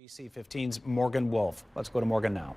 BC 15's Morgan Wolfe. Let's go to Morgan now.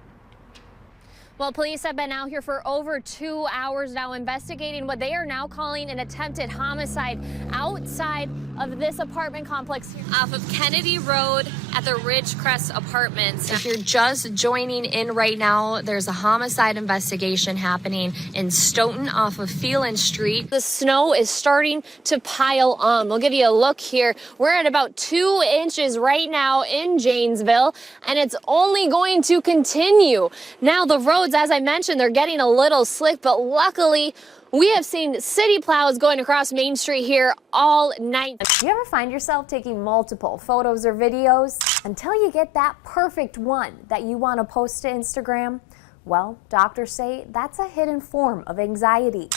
Well, police have been out here for over 2 hours now investigating what they are now calling an attempted homicide outside of this apartment complex off of Kennedy Road at the Ridgecrest Apartments. If you're just joining in right now, there's a homicide investigation happening in Stoughton off of Phelan Street. The snow is starting to pile on. We'll give you a look here. We're at about 2 inches right now in Janesville, and it's only going to continue. Now, the roads, as I mentioned, they're getting a little slick, but luckily, we have seen city plows going across Main Street here all night. Do you ever find yourself taking multiple photos or videos until you get that perfect one that you want to post to Instagram? Well, doctors say that's a hidden form of anxiety,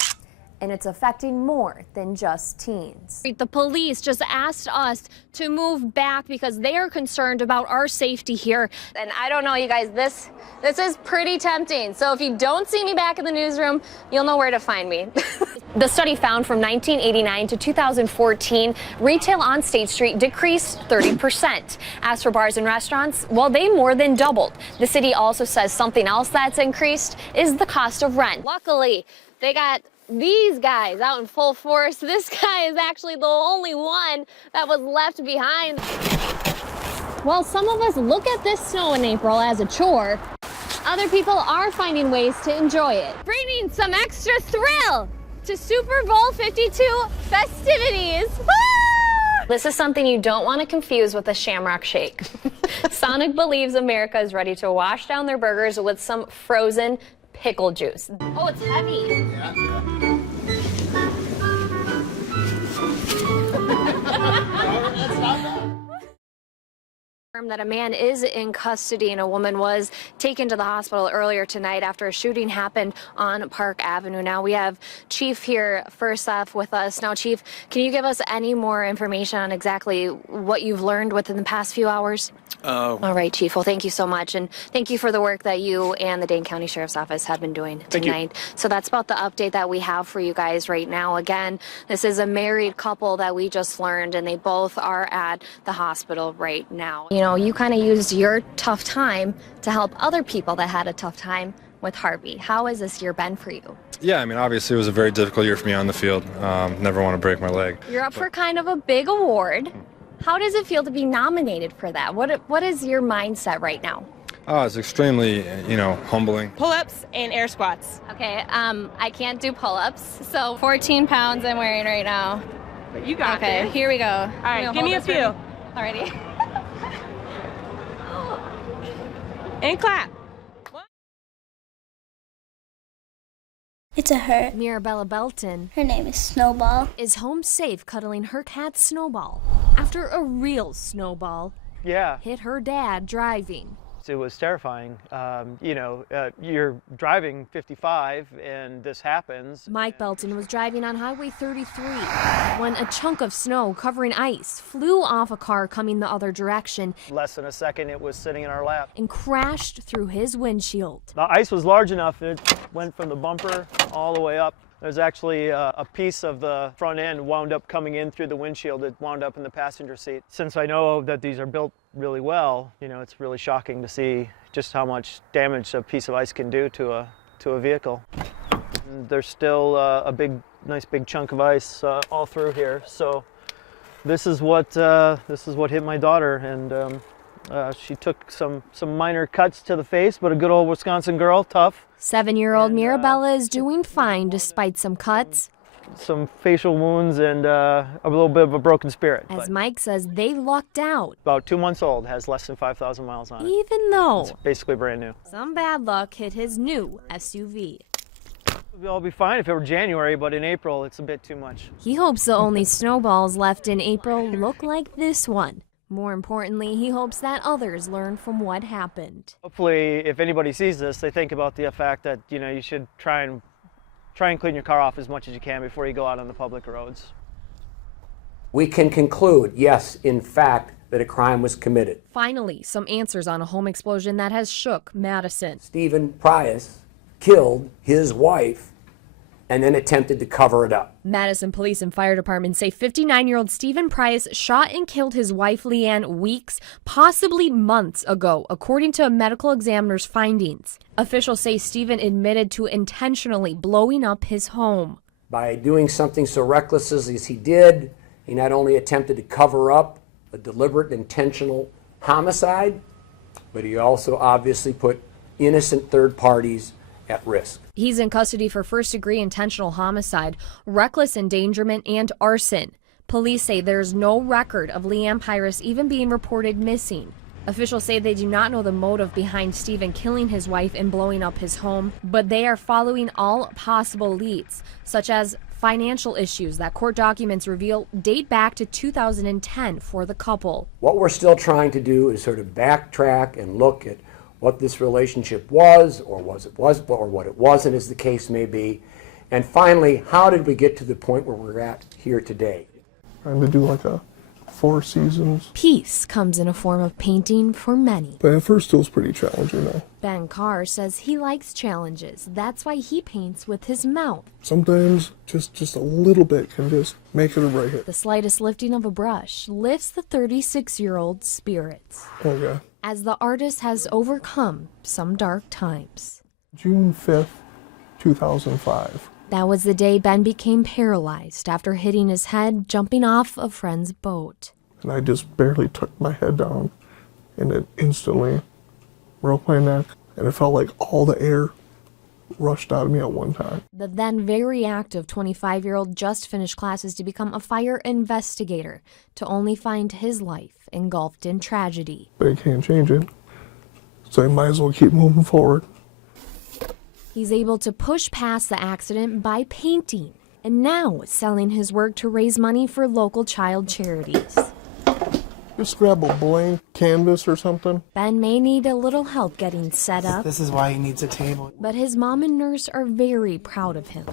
and it's affecting more than just teens. The police just asked us to move back because they are concerned about our safety here. And I don't know, you guys, this is pretty tempting. So if you don't see me back in the newsroom, you'll know where to find me. The study found from 1989 to 2014, retail on State Street decreased 30%. As for bars and restaurants, well, they more than doubled. The city also says something else that's increased is the cost of rent. Luckily, they got these guys out in full force. This guy is actually the only one that was left behind. While some of us look at this snow in April as a chore, other people are finding ways to enjoy it, bringing some extra thrill to Super Bowl 52 festivities. Woo! This is something you don't want to confuse with a Shamrock Shake. Sonic believes America is ready to wash down their burgers with some frozen pickle juice. Oh, it's heavy. That a man is in custody and a woman was taken to the hospital earlier tonight after a shooting happened on Park Avenue. Now we have Chief here first off with us. Now, Chief, can you give us any more information on exactly what you've learned within the past few hours? All right, Chief. Well, thank you so much. And thank you for the work that you and the Dane County Sheriff's Office have been doing tonight. So that's about the update that we have for you guys right now. Again, this is a married couple that we just learned, and they both are at the hospital right now. You know, you kind of used your tough time to help other people that had a tough time with Harvey. How has this year been for you? Yeah, I mean, obviously it was a very difficult year for me on the field. Never want to break my leg. You're up for kind of a big award. How does it feel to be nominated for that? What is your mindset right now? Oh, it's extremely, humbling. Pull-ups and air squats. Okay, I can't do pull-ups, so 14 pounds I'm wearing right now. But you got Okay, here we go. All right, give me a few. Alrighty. And clap. It's a her. Mirabella Belton. Her name is Snowball. Is home safe cuddling her cat Snowball after a real snowball hit her dad driving. It was terrifying. You're driving 55 and this happens. Mike Belton was driving on Highway 33 when a chunk of snow covering ice flew off a car coming the other direction. Less than a second, it was sitting in our lap. And crashed through his windshield. The ice was large enough that it went from the bumper all the way up. There's actually a piece of the front end wound up coming in through the windshield. It wound up in the passenger seat. Since I know that these are built really well, it's really shocking to see just how much damage a piece of ice can do to a vehicle. And there's still a nice big chunk of ice all through here. So this is what hit my daughter, and she took some minor cuts to the face, but a good old Wisconsin girl, tough. 7-year-old Mirabella is doing fine despite some cuts. Some facial wounds and a little bit of a broken spirit. As Mike says, they lucked out. About 2 months old, has less than 5,000 miles on it. Even though it's basically brand new. Some bad luck hit his new SUV. We'll all be fine if it were January, but in April, it's a bit too much. He hopes the only snowballs left in April look like this one. More importantly, he hopes that others learn from what happened. Hopefully, if anybody sees this, they think about the fact that, you should try and clean your car off as much as you can before you go out on the public roads. We can conclude, yes, in fact, that a crime was committed. Finally, some answers on a home explosion that has shook Madison. Stephen Price killed his wife and then attempted to cover it up. Madison Police and Fire Department say 59-year-old Stephen Price shot and killed his wife Leanne weeks, possibly months ago, according to a medical examiner's findings. Officials say Stephen admitted to intentionally blowing up his home. By doing something so reckless as he did, he not only attempted to cover up a deliberate, intentional homicide, but he also obviously put innocent third parties at risk. He's in custody for first-degree intentional homicide, reckless endangerment, and arson. Police say there's no record of Leanne Pyrus even being reported missing. Officials say they do not know the motive behind Stephen killing his wife and blowing up his home, but they are following all possible leads, such as financial issues that court documents reveal date back to 2010 for the couple. What we're still trying to do is sort of backtrack and look at what this relationship was, or what it wasn't, as the case may be. And finally, how did we get to the point where we're at here today? Trying to do like a 4 seasons. Peace comes in a form of painting for many. But at first it was pretty challenging though. Ben Carr says he likes challenges. That's why he paints with his mouth. Sometimes just a little bit can just make it a right hit. The slightest lifting of a brush lifts the 36-year-old's spirits. Oh yeah. As the artist has overcome some dark times. June 5th, 2005. That was the day Ben became paralyzed after hitting his head jumping off a friend's boat. And I just barely took my head down, and it instantly broke my neck, and it felt like all the air rushed out of me at one time. The then very active 25-year-old just finished classes to become a fire investigator, to only find his life engulfed in tragedy. But I can't change it, so I might as well keep moving forward. He's able to push past the accident by painting, and now selling his work to raise money for local child charities. Just grab a blank canvas or something. Ben may need a little help getting set up. This is why he needs a table. But his mom and nurse are very proud of him.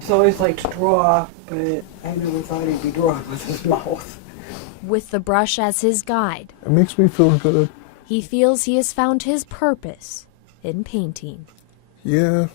He's always liked to draw, but I never thought he'd be drawing with his mouth. With the brush as his guide, It makes me feel good. he feels he has found his purpose in painting. Yeah,